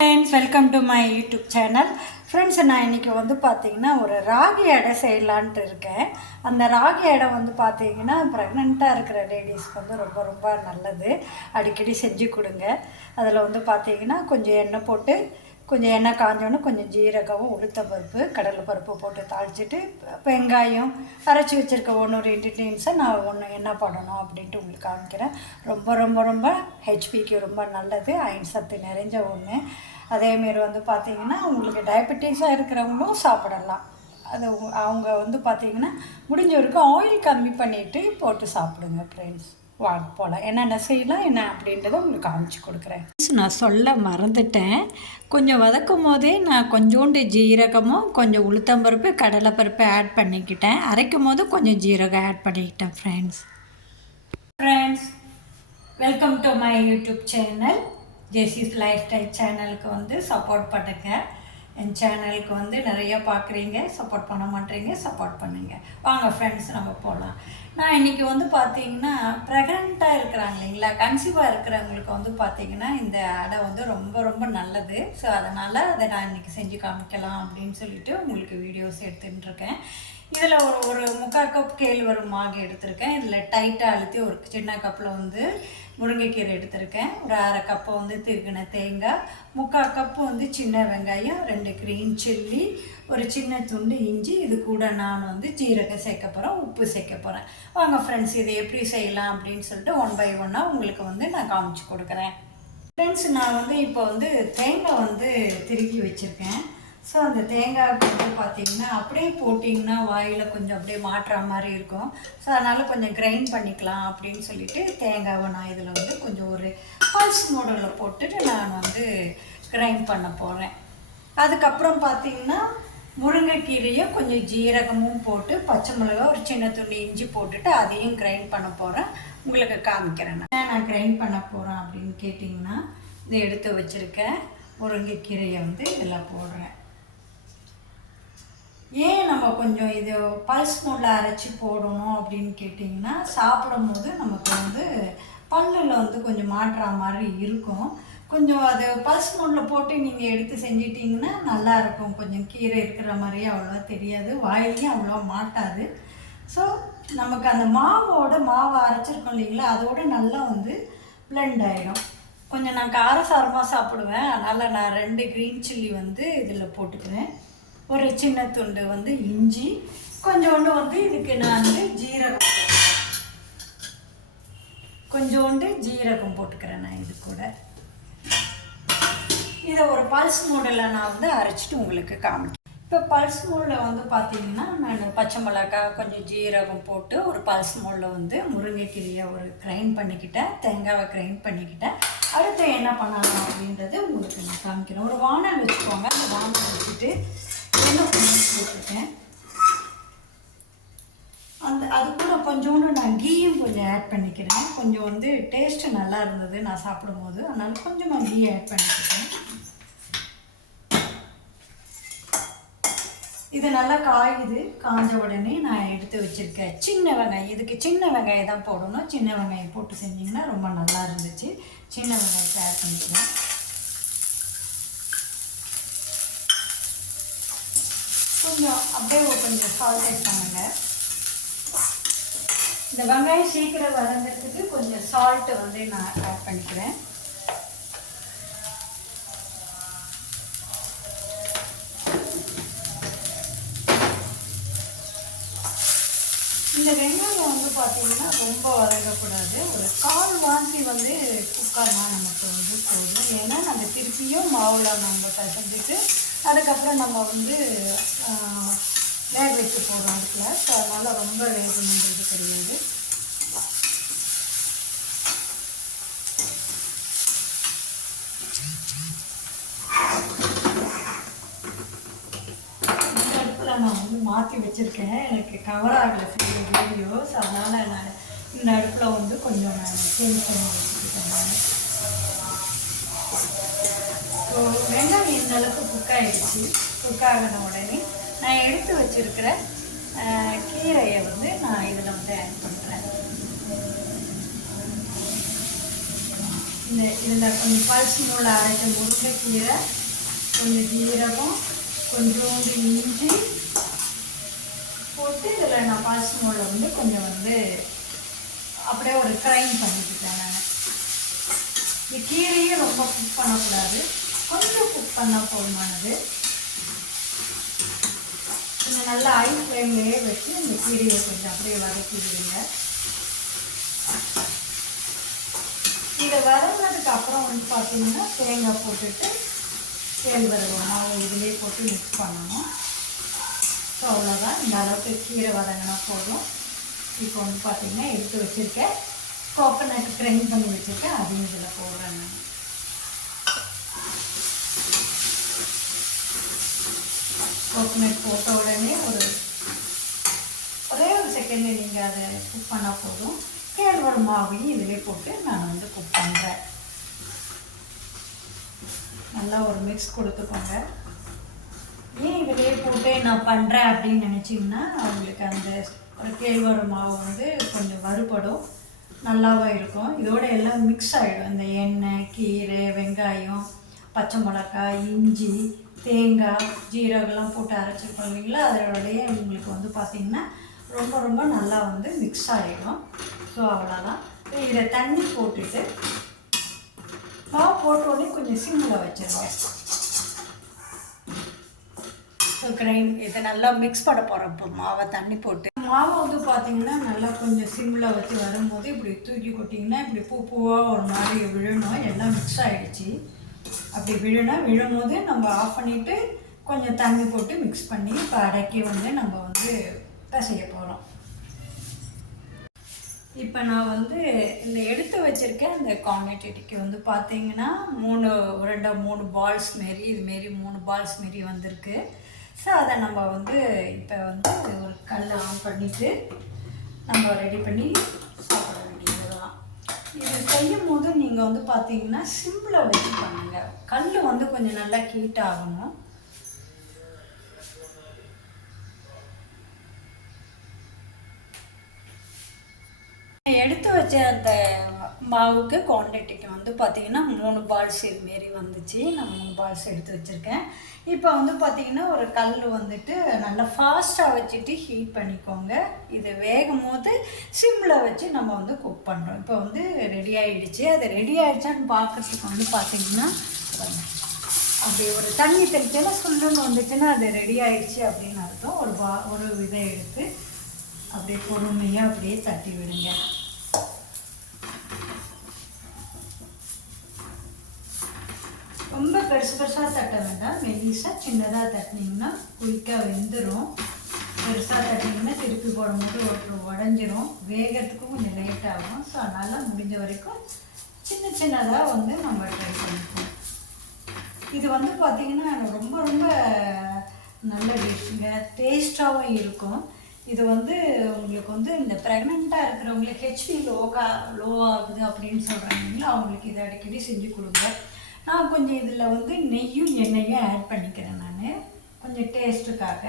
Friends welcome to my YouTube channel friends நான் இன்றைக்கி வந்து பார்த்தீங்கன்னா ஒரு ராகி அடை செய்யலான்ட்டு இருக்கேன். அந்த ராகி அடை வந்து பார்த்தீங்கன்னா ப்ரெக்னெண்ட்டாக இருக்கிற லேடிஸ்க்கு வந்து ரொம்ப ரொம்ப நல்லது. அடிக்கடி செஞ்சு கொடுங்க. அதில் வந்து பார்த்தீங்கன்னா கொஞ்சம் எண்ணெய் போட்டு கொஞ்சம் எண்ணெய் காஞ்சோன்னு கொஞ்சம் ஜீரகம் கடலை பருப்பு போட்டு தாளிச்சிட்டு வெங்காயம் அரைச்சி வச்சுருக்க ஒன்று ரெண்டு டீம்ஸை நான் ஒன்று என்ன பண்ணணும் அப்படின்ட்டு உங்களுக்கு காமிக்கிறேன். ரொம்ப ரொம்ப ரொம்ப ஹெச்பிக்கு ரொம்ப நல்லது அயன் சத்து நிறைஞ்ச ஒன்று அதேமாரி வந்து பார்த்திங்கன்னா உங்களுக்கு டயபெட்டிஸாக இருக்கிறவங்களும் சாப்பிடலாம். அது அவங்க வந்து பார்த்திங்கன்னா முடிஞ்ச வரைக்கும் ஆயில் கம்மி பண்ணிவிட்டு போட்டு சாப்பிடுங்க ஃப்ரெண்ட்ஸ் வாங்க போகலாம் என்னென்ன செய்யலாம் என்ன அப்படின்றத உங்களுக்கு காமிச்சு கொடுக்குறேன். நான் சொல்ல மறந்துட்டேன். கொஞ்சம் வதக்கும் போதே நான் கொஞ்சோண்டு ஜீரகமும் கொஞ்சம் உளுத்தம்பருப்பு கடலைப்பருப்பு ஆட் பண்ணிக்கிட்டேன். அரைக்கும் போது கொஞ்சம் ஜீரகம் ஆட் பண்ணிக்கிட்டேன் friends friends welcome to my YouTube channel Jessie's lifestyle சேனலுக்கு வந்து சப்போர்ட் பண்ணுங்க. என் சேனலுக்கு வந்து நிறைய பார்க்குறீங்க சப்போர்ட் பண்ண மாட்டேறீங்க சப்போர்ட் பண்ணுங்க. வாங்க ஃப்ரெண்ட்ஸ் நம்ம போகலாம் நான் இன்னைக்கு வந்து பார்த்தீங்கன்னா ப்ரெக்னெண்ட்டாக இருக்கிறாங்க இல்லைங்களா? கன்சீவாக இருக்கிறவங்களுக்கு வந்து பார்த்தீங்கன்னா இந்த அடை வந்து ரொம்ப ரொம்ப நல்லது. ஸோ அதனால் அதை நான் இன்னைக்கு செஞ்சு காமிக்கலாம் அப்படின்னு சொல்லிட்டு உங்களுக்கு வீடியோஸ் எடுத்துகிட்டு இருக்கேன் இதில் ஒரு ஒரு முக்கால் கப் கேழ்வரும் மாகு எடுத்திருக்கேன். இதில் டைட்டாக அழுத்தி ஒரு சின்ன கப்பில் வந்து முருங்கைக்கீரை எடுத்திருக்கேன். ஒரு அரை கப்பை வந்து திருக்கின தேங்காய் முக்கால் கப்பு வந்து சின்ன வெங்காயம் ரெண்டு க்ரீன் சில்லி ஒரு சின்ன துண்டு இஞ்சி இது கூட நான் வந்து ஜீரகம் சேர்க்க போகிறேன் உப்பு சேர்க்க போகிறேன் வாங்க ஃப்ரெண்ட்ஸ் இதை எப்படி செய்யலாம் அப்படின்னு சொல்லிட்டு ஒன் பை ஒன்னாக உங்களுக்கு வந்து நான் காமிச்சு கொடுக்குறேன். ஃப்ரெண்ட்ஸ் நான் வந்து இப்போ வந்து தேங்காய் வந்து திருக்கி வச்சுருக்கேன். ஸோ அந்த தேங்காய் வந்து பார்த்தீங்கன்னா அப்படியே போட்டிங்கன்னா வாயில் கொஞ்சம் அப்படியே மாட்டுற மாதிரி இருக்கும். ஸோ அதனால் கொஞ்சம் கிரைண்ட் பண்ணிக்கலாம் அப்படின்னு சொல்லிட்டு தேங்காவை நான் இதில் வந்து கொஞ்சம் ஒரு பல்ஸ் மோடலில் போட்டுட்டு நான் வந்து கிரைண்ட் பண்ண போகிறேன் அதுக்கப்புறம் பார்த்தீங்கன்னா முருங்கைக்கீரையும் கொஞ்சம் ஜீரகமும் போட்டு பச்சை மிளகா ஒரு சின்ன துணி இஞ்சி போட்டுட்டு அதையும் கிரைண்ட் பண்ண போகிறேன் உங்களுக்கு காமிக்கிறேன் நான். நான் கிரைண்ட் பண்ண போகிறேன் அப்படின்னு கேட்டிங்கன்னா இதை எடுத்து வச்சுருக்கேன் முருங்கைக்கீரையை வந்து இதில் போடுறேன். ஏன் நம்ம கொஞ்சம் இது பல்ஸ் மோடில் அரைச்சி போடணும் அப்படின்னு கேட்டிங்கன்னா சாப்பிடும் போது நமக்கு வந்து பல்லில் வந்து கொஞ்சம் மாட்டுற மாதிரி இருக்கும். கொஞ்சம் அது பல்ஸ் மோடில் போட்டு நீங்கள் எடுத்து செஞ்சிட்டிங்கன்னா நல்லா இருக்கும். கொஞ்சம் கீரை இருக்கிற மாதிரியே அவ்வளோவா தெரியாது. வாயிலையும் அவ்வளோவா மாட்டாது. ஸோ நமக்கு அந்த மாவோட மாவை அரைச்சிருக்கோம் இல்லைங்களா? அதோட நல்லா வந்து பிளெண்ட் ஆகிடும் கொஞ்சம் நான் காரசாரமாக சாப்பிடுவேன். அதனால் நான் ரெண்டு க்ரீன் சில்லி வந்து இதில் போட்டுக்குவேன். ஒரு சின்ன துண்டு வந்து இஞ்சி கொஞ்சோண்டு வந்து இதுக்கு நான் வந்து ஜீரகம் கொஞ்சோண்டு ஜீரகம் போட்டுக்கிறேன் நான் இது கூட. இதை ஒரு பல்ஸ் மூடில் நான் வந்து அரைச்சிட்டு உங்களுக்கு காமிக்கிறேன். இப்போ பல்ஸ் மூடில் வந்து பார்த்தீங்கன்னா நான் பச்சை மிளகாய் கொஞ்சம் ஜீரகம் போட்டு ஒரு பல்ஸ் மூடில் வந்து முருங்கைக்கீரையை ஒரு கிரைண்ட் பண்ணிக்கிட்டேன் தேங்காவை கிரைண்ட் பண்ணிக்கிட்டேன். அடுத்து என்ன பண்ணலாம் அப்படின்றது உங்களுக்கு நான் காமிக்கிறேன். ஒரு வானல் வச்சுக்கோங்க. அந்த வானல் வச்சுட்டு போட்டிருக்கேன் அந்த அது கூட கொஞ்சோண்டு நான் கீயும் கொஞ்சம் ஆட் பண்ணிக்கிறேன். கொஞ்சம் வந்து டேஸ்ட்டு நல்லா இருந்தது நான் சாப்பிடும்போது. அதனால் கொஞ்சமாக கீ ஆட் பண்ணிக்கிறேன். இது நல்லா காயுது. காஞ்ச உடனே நான் எடுத்து வச்சிருக்கேன் சின்ன வெங்காயம். இதுக்கு சின்ன வெங்காயம் தான் போடணும். சின்ன வெங்காயம் போட்டு செஞ்சிங்கன்னா ரொம்ப நல்லா இருந்துச்சு. சின்ன வெங்காயத்தை ஆட் பண்ணிக்கிறேன். கொஞ்சம் அப்படியே ஒரு கொஞ்சம் சால்டேட் பண்ணுங்க. இந்த வெங்காயம் சீக்கிரம் வதங்கிறதுக்கு கொஞ்சம் சால்ட்டு வந்து நான் ஆட் பண்ணிக்கிறேன். இந்த வெங்காயம் வந்து பார்த்தீங்கன்னா ரொம்ப வதங்கக்கூடாது. ஒரு கால் வாசி வந்து குக்கானா நமக்கு வந்து போதும். ஏன்னா நம்ம திருப்பியும் மாவில் நம்ம பிசைஞ்சிட்டு அதுக்கப்புறம் நம்ம வந்து வேக வைக்க போகிறோம் அதுக்குள்ள. ஸோ அதனால் ரொம்ப வேகணுன்றது கிடையாது. இந்த நான் வந்து மாற்றி வச்சுருக்கேன். எனக்கு கவர் ஆகலை சில வீடியோஸ் அதனால் நான் இந்த அடுப்பில் வந்து கொஞ்சம் நான் சேஞ்ச் பண்ணி வச்சுக்கிட்டேன். இப்போ வெங்காயம் இந்த அளவுக்கு குக் ஆகிடுச்சு குக் ஆகின உடனே நான் எடுத்து வச்சிருக்கிற கீரையை வந்து நான் இதில் வந்து ஆட் பண்ணுறேன் இந்த இதில் கொஞ்சம் பல்ஸ் மூளை அரைச்ச முருங்கைக்கீரை கொஞ்சம் ஜீரகம் கொஞ்சோண்டு இஞ்சி போட்டு இதில் நான் பல்ஸ் மூளை வந்து கொஞ்சம் வந்து அப்படியே ஒரு கிரைண்ட் பண்ணிக்கிட்டேன் நான். இந்த கீரையே ரொம்ப குக் பண்ணக்கூடாது. பண்ணால் போதுமானது. கொஞ்சம் நல்லா ஐ ஃப்ளேம்லேயே வச்சு இந்த கீரையை கொஞ்சம் அப்படியே வதக்கிடுவீங்க இதை வதங்கினதுக்கு அப்புறம் வந்து பார்த்தீங்கன்னா தேங்காய் போட்டுட்டு கேழ்வரகு மாவு இதிலே போட்டு மிக்ஸ் பண்ணணும். ஸோ அவ்வளோதான் இந்த அளவுக்கு கீரை வதங்கினா போதும். இப்போ வந்து பார்த்தீங்கன்னா எடுத்து வச்சுருக்கேன் கோகோனட் கிரைண்ட் பண்ணி வச்சுருக்கேன். அதையும் இதில் போடுறேன் நான். கோகோனட் போட்ட உடனே ஒரு ஒரே ஒரு செகண்ட் நீங்கள் அதை குக் பண்ணால் போதும். கேழ்வரம் மாவையும் இதிலே போட்டு நான் வந்து குக் பண்ணுறேன் நல்லா ஒரு மிக்ஸ் கொடுத்துக்கோங்க. ஏன் இதிலே போட்டு நான் பண்ணுறேன் அப்படின்னு நினச்சிங்கன்னா அவங்களுக்கு அந்த ஒரு கேழ்வரம் மாவு வந்து கொஞ்சம் வறுபடும். நல்லாவும் இருக்கும். இதோட எல்லாம் மிக்ஸ் ஆகிடும் இந்த எண்ணெய் கீரை வெங்காயம் பச்சை மிளகாய் இஞ்சி தேங்காய் ஜீரகம்லாம் போட்டு அரைச்சிருக்கோம் இல்லைங்களா அதோடய உங்களுக்கு வந்து பார்த்திங்கன்னா ரொம்ப ரொம்ப நல்லா வந்து மிக்ஸ் ஆகிடும் ஸோ அவ்வளோதான் இதை தண்ணி போட்டுட்டு மாவு போட்டோடனே கொஞ்சம் சிம்மில் வச்சிருவேன் ஸோ கிரைண்ட் இதை நல்லா மிக்ஸ் பண்ண போகிறோம் இப்போ மாவை தண்ணி போட்டு. மாவை வந்து பார்த்தீங்கன்னா நல்லா கொஞ்சம் சிம்மில் வச்சு வரும்போது இப்படி தூக்கி கொட்டிங்கன்னா இப்படி பூ பூவாக ஒரு மாதிரி விழணும். எல்லாம் மிக்ஸ் ஆகிடுச்சு அப்படி விழுனா விழும்போது நம்ம ஆஃப் பண்ணிவிட்டு கொஞ்சம் தண்ணி போட்டு மிக்ஸ் பண்ணி இப்போ அடக்கி வந்து நம்ம வந்து பசைய போகிறோம் இப்போ நான் வந்து இந்த எடுத்து வச்சுருக்கேன் அந்த குவான்டிட்டிக்கு வந்து பார்த்தீங்கன்னா மூணு ரெண்டாக மூணு பால்ஸ் மாரி இதுமாரி மூணு பால்ஸ் மாரி வந்திருக்கு. ஸோ அதை நம்ம வந்து இப்போ வந்து ஒரு கல் ஆன் பண்ணிவிட்டு நம்ம ரெடி பண்ணி சாப்பிடலாம். இது செய்யும் போது நீங்கள் வந்து பார்த்தீங்கன்னா சிம்பிளாக வச்சு பண்ணுங்கள் கல் வந்து கொஞ்சம் நல்லா ஹீட் ஆகணும். எடுத்து வச்ச அந்த மாவுக்கு குவான்டிட்டிக்கு வந்து பார்த்திங்கன்னா மூணு பால்ஸ் இதுமாரி வந்துச்சு. நான் மூணு பால்ஸ் எடுத்து வச்சுருக்கேன். இப்போ வந்து பார்த்திங்கன்னா ஒரு கல் வந்துட்டு நல்லா ஃபாஸ்ட்டாக வச்சுட்டு ஹீட் பண்ணிக்கோங்க. இது வேகும் போது சிம்மில் வச்சு நம்ம வந்து குக் பண்ணுறோம் இப்போ வந்து ரெடி ஆகிடுச்சு அது ரெடி ஆகிடுச்சான்னு பார்க்குறதுக்கு வந்து பார்த்திங்கன்னா அப்படி ஒரு தண்ணி தெளிச்சேன்னா சுல்லுன்னு வந்துச்சுன்னா அது ரெடி ஆயிடுச்சு அப்படின்னு அர்த்தம். ஒரு பா ஒரு இதை எடுத்து அப்படியே பொறுமையாக அப்படியே தட்டி விடுங்க ரொம்ப பெருசு பெருசாக தட்ட வேண்டாம். மெலிசாக சின்னதாக தட்டினீங்கன்னா குயிக்காக வெந்துடும் பெருசாக தட்டினீங்கன்னா திருப்பி போடும்போது ஒரு உடஞ்சிரும். வேகிறதுக்கும் கொஞ்சம் லேட் ஆகும். ஸோ அதனால் முடிஞ்ச வரைக்கும் சின்ன சின்னதாக வந்து நம்ம ட்ரை பண்ணிப்போம் இது வந்து பார்த்திங்கன்னா ரொம்ப ரொம்ப நல்ல டிஷ்ஷுங்க டேஸ்ட்டாகவும் இருக்கும். இது வந்து உங்களுக்கு வந்து இந்த ப்ரெக்னெண்ட்டாக இருக்கிறவங்களுக்கு ஹெச்பி லோகா லோ ஆகுது அப்படின்னு சொல்கிறாங்க அவங்களுக்கு இதை அடிக்கடி செஞ்சு கொடுங்க. நான் கொஞ்சம் இதில் வந்து நெய்யும் எண்ணெயும் ஆட் பண்ணிக்கிறேன் நான். கொஞ்சம் டேஸ்ட்டுக்காக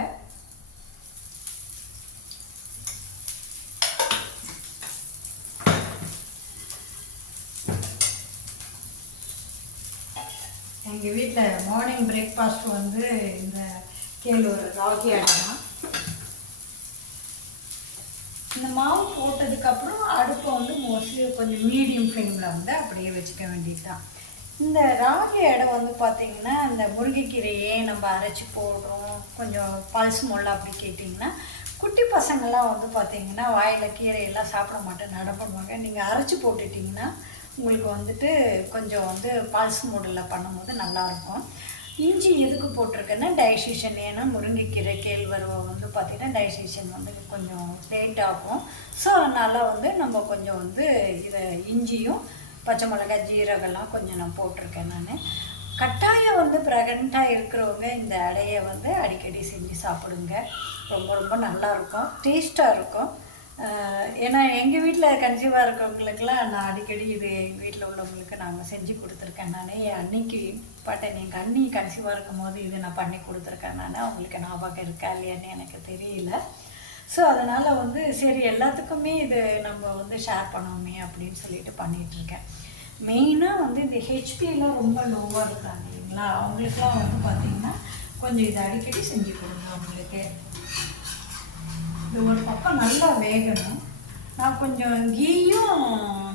எங்கள் வீட்டில் மார்னிங் பிரேக்ஃபாஸ்ட் வந்து இந்த கேழ்வர ராகி ஆட்டம் இந்த மாவு போட்டதுக்கப்புறம் அடுப்பை வந்து மோஸ்ட்லி கொஞ்சம் மீடியம் ஃப்ளேமில் வந்து அப்படியே வச்சுக்க வேண்டியது தான் இந்த ராகி இடம் வந்து பார்த்திங்கன்னா இந்த முருங்கைக்கீரையே நம்ம அரைச்சி போடுறோம். கொஞ்சம் பல்ஸ் முள்ள அப்படி கேட்டிங்கன்னா குட்டி பசங்கள்லாம் வந்து பார்த்திங்கன்னா வாயில் கீரையெல்லாம் சாப்பிட மாட்டேன் நடப்படுவாங்க நீங்கள் அரைச்சி போட்டுட்டிங்கன்னா உங்களுக்கு வந்துட்டு கொஞ்சம் வந்து பல்ஸ் மூடில் பண்ணும்போது நல்லாயிருக்கும் இஞ்சி எதுக்கு போட்டிருக்கேன்னா டைஜஷன் ஏன்னா முருங்கைக்கீரை கேழ்வரவை வந்து பார்த்திங்கன்னா டைஜஷன் வந்து கொஞ்சம் லேட் ஆகும். ஸோ அதனால் வந்து நம்ம கொஞ்சம் வந்து இதை இஞ்சியும் பச்சை மிளகாய் ஜீரகம்லாம் கொஞ்சம் நான் போட்டிருக்கேன் நான். கட்டாயம் வந்து ப்ரெக்னெண்ட்டாக இருக்கிறவங்க இந்த அடையை வந்து அடிக்கடி செஞ்சு சாப்பிடுங்க. ரொம்ப ரொம்ப நல்லாயிருக்கும் டேஸ்ட்டாக இருக்கும். ஏன்னா எங்கள் வீட்டில் கன்சீவாக இருக்கிறவங்களுக்கெல்லாம் நான் அடிக்கடி இது எங்கள் வீட்டில் உள்ளவங்களுக்கு நாங்கள் செஞ்சு கொடுத்துருக்கேன் நான். என் அன்னைக்கு பாட்டேன் எங்கள் அண்ணி கன்சீவாக இருக்கும் போது இது நான் பண்ணி கொடுத்துருக்கேன் நான். அவங்களுக்கு ஞாபகம் இருக்கா இல்லையான்னு எனக்கு தெரியல. ஸோ அதனால் வந்து சரி எல்லாத்துக்குமே இது நம்ம வந்து ஷேர் பண்ணோமே அப்படின்னு சொல்லிட்டு பண்ணிகிட்ருக்கேன் மெயினாக வந்து இந்த ஹெச்பியெல்லாம் ரொம்ப லோவாக இருக்காங்க இல்லைங்களா? அவங்களுக்குலாம் வந்து பார்த்தீங்கன்னா கொஞ்சம் இதை அடிக்கடி செஞ்சு கொடுங்க அவங்களுக்கு. இது ஒரு பக்கம் நல்லா வேகணும். நான் கொஞ்சம் கீயும்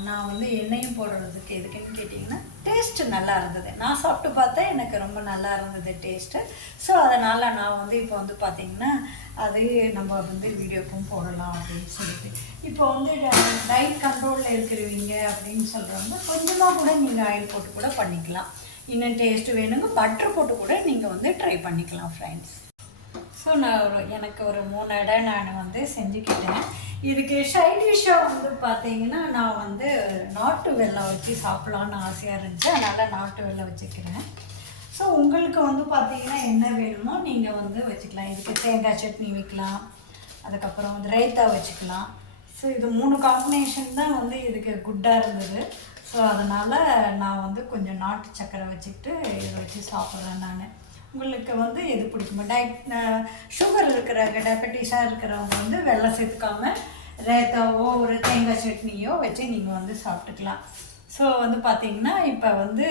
நான் வந்து எண்ணெயும் போடுறதுக்கு எதுக்குன்னு கேட்டிங்கன்னா டேஸ்ட்டு நல்லா இருந்தது. நான் சாப்பிட்டு பார்த்தா எனக்கு ரொம்ப நல்லா இருந்தது டேஸ்ட்டு. ஸோ அதனால் நான் வந்து இப்போ வந்து பார்த்திங்கன்னா அது நம்ம வந்து வீடியோக்கும் போடலாம் அப்படின்னு சொல்லிட்டு. இப்போ வந்து டயட் கண்ட்ரோலில் இருக்கிறவங்க அப்படின்னு சொல்கிறவங்க கொஞ்சமாக கூட நீங்கள் ஆயில் போட்டு கூட பண்ணிக்கலாம். இன்னும் டேஸ்ட்டு வேணுங்க பட்டர் போட்டு கூட நீங்கள் வந்து ட்ரை பண்ணிக்கலாம் ஃப்ரெண்ட்ஸ் ஸோ நான் ஒரு எனக்கு ஒரு மூணு இடம் நான் வந்து செஞ்சுக்கிட்டேன். இதுக்கு சைடிஷாக வந்து பார்த்தீங்கன்னா நான் வந்து நாட்டு வெள்ளை வச்சு சாப்பிட்லான்னு ஆசையாக இருந்துச்சு. அதனால் நாட்டு வெள்ளை வச்சுக்கிறேன். ஸோ உங்களுக்கு வந்து பார்த்தீங்கன்னா என்ன வேணுமோ நீங்கள் வந்து வச்சுக்கலாம். இதுக்கு தேங்காய் சட்னி வைக்கலாம். அதுக்கப்புறம் வந்து ரைத்தா வச்சுக்கலாம். ஸோ இது மூணு காம்பினேஷன் தான் வந்து இதுக்கு குட்டாக இருந்தது. ஸோ அதனால் நான் வந்து கொஞ்சம் நாட்டு சக்கரை வச்சுக்கிட்டு இதை வச்சு சாப்பிட்றேன் நான். உங்களுக்கு வந்து எது பிடிக்குமா டயட் சுகர் இருக்கிறவங்க டயபெட்டிஸாக இருக்கிறவங்க வந்து வெள்ளம் சேர்த்துக்காம ரேத்தாவோ ஒரு தேங்காய் சட்னியோ வச்சு நீங்கள் வந்து சாப்பிட்டுக்கலாம். ஸோ வந்து பார்த்தீங்கன்னா இப்போ வந்து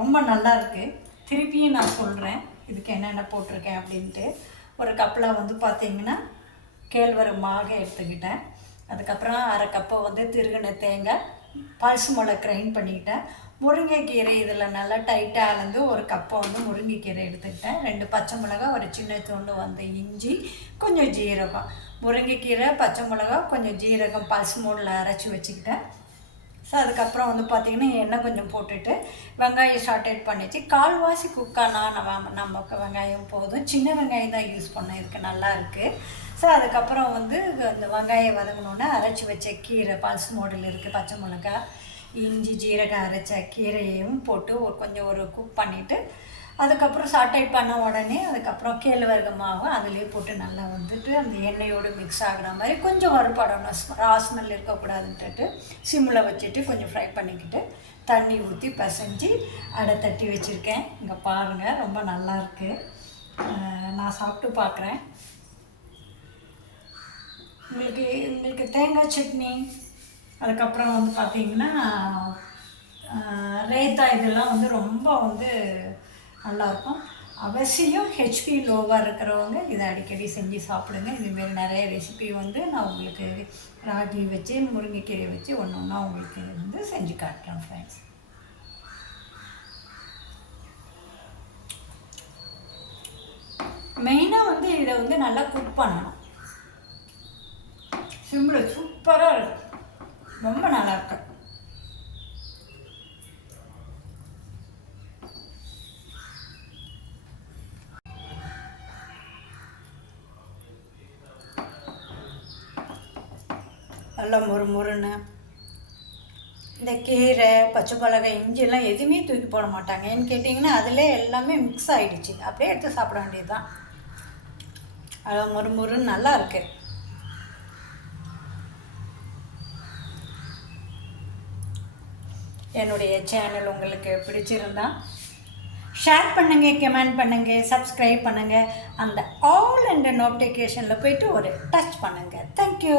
ரொம்ப நல்லா இருக்குது திருப்பியும் நான் சொல்கிறேன் இதுக்கு என்னென்ன போட்டிருக்கேன் அப்படின்ட்டு. ஒரு கப்பில் வந்து பார்த்தீங்கன்னா கேழ்வரகு மாக எடுத்துக்கிட்டேன். அதுக்கப்புறம் அரை கப்பை வந்து திருகின தேங்காய் பல்சு மிளகா கிரைண்ட் பண்ணிக்கிட்டேன். முருங்கைக்கீரை இதில் நல்லா டைட்டாக அளந்து ஒரு கப்பை வந்து முருங்கைக்கீரை எடுத்துக்கிட்டேன். ரெண்டு பச்சை மிளகா ஒரு சின்ன துண்டு வந்து இஞ்சி கொஞ்சம் ஜீரகம். முருங்கைக்கீரை பச்சை மிளகா கொஞ்சம் ஜீரகம் பல்ஸ் மூடில் அரைச்சி வச்சுக்கிட்டேன். ஸோ அதுக்கப்புறம் வந்து பார்த்திங்கன்னா எண்ணெய் கொஞ்சம் போட்டுட்டு வெங்காயம் ஷார்டேட் பண்ணிச்சு கால்வாசி குக்கானா நம்ம நமக்கு வெங்காயம் போதும். சின்ன வெங்காயம் தான் யூஸ் பண்ண இருக்குது நல்லா இருக்குது ஸோ அதுக்கப்புறம் வந்து அந்த வெங்காயம் வதங்கினோன்னே அரைச்சி வச்ச கீரை பல்ஸ் மாடல் இருக்குது பச்சை மிளகா இஞ்சி ஜீரகம் அரைச்ச கீரையும் போட்டு ஒரு கொஞ்சம் ஒரு குக் பண்ணிவிட்டு அதுக்கப்புறம் சாட்டை பண்ண உடனே அதுக்கப்புறம் கேழ்வரகு மாவு அதுலேயே போட்டு நல்லா வந்துட்டு அந்த எண்ணெயோடு மிக்ஸ் ஆகிற மாதிரி கொஞ்சம் வறுபடணும். ஸ்ம- ரா ஸ்மெல் இருக்கக்கூடாதுன்ட்டு சிம்மில் வச்சுட்டு கொஞ்சம் ஃப்ரை பண்ணிக்கிட்டு தண்ணி ஊற்றி பிசைஞ்சு அடை தட்டி வச்சுருக்கேன். இங்கே பாருங்கள் ரொம்ப நல்லாயிருக்கு நான் சாப்பிட்டு பார்க்குறேன் உங்களுக்கு உங்களுக்கு தேங்காய் சட்னி அதுக்கப்புறம் வந்து பார்த்திங்கன்னா ரேத்தா இதெல்லாம் வந்து ரொம்ப வந்து நல்லாயிருக்கும் அவசியம் ஹெச்பி லோவாக இருக்கிறவங்க இதை அடிக்கடி செஞ்சு சாப்பிடுங்க. இதுமாரி நிறைய ரெசிபி வந்து நான் உங்களுக்கு ராகி வச்சு முருங்கைக்கீரை வச்சு ஒன்று ஒன்றா உங்களுக்கு வந்து செஞ்சு காட்டுறேன் ஃப்ரெண்ட்ஸ் மெயினாக வந்து இதை வந்து நல்லா குக் பண்ணணும். சிம்பிள் சூப்பராக இருக்கும். ரொம்ப நல்லா இருக்கு நல்லா மொறு மொறுன்னு. இந்த கீரை பச்சை மிளகாய் இஞ்சிலாம் எதுவுமே தூக்கி போட மாட்டாங்க. ஏன்னு கேட்டிங்கன்னா அதிலே எல்லாமே மிக்ஸ் ஆகிடுச்சு அப்படியே எடுத்து சாப்பிட வேண்டியது தான் அது மொறு மொறுன்னு நல்லா இருக்குது என்னுடைய சேனல் உங்களுக்கு பிடிச்சிருந்தா ஷேர் பண்ணுங்கள் கமெண்ட் பண்ணுங்கள் சப்ஸ்கிரைப் பண்ணுங்கள் அந்த ஆல் அண்ட் நோட்டிஃபிகேஷனில் போயிட்டு ஒரு டச் பண்ணுங்கள் தேங்க்யூ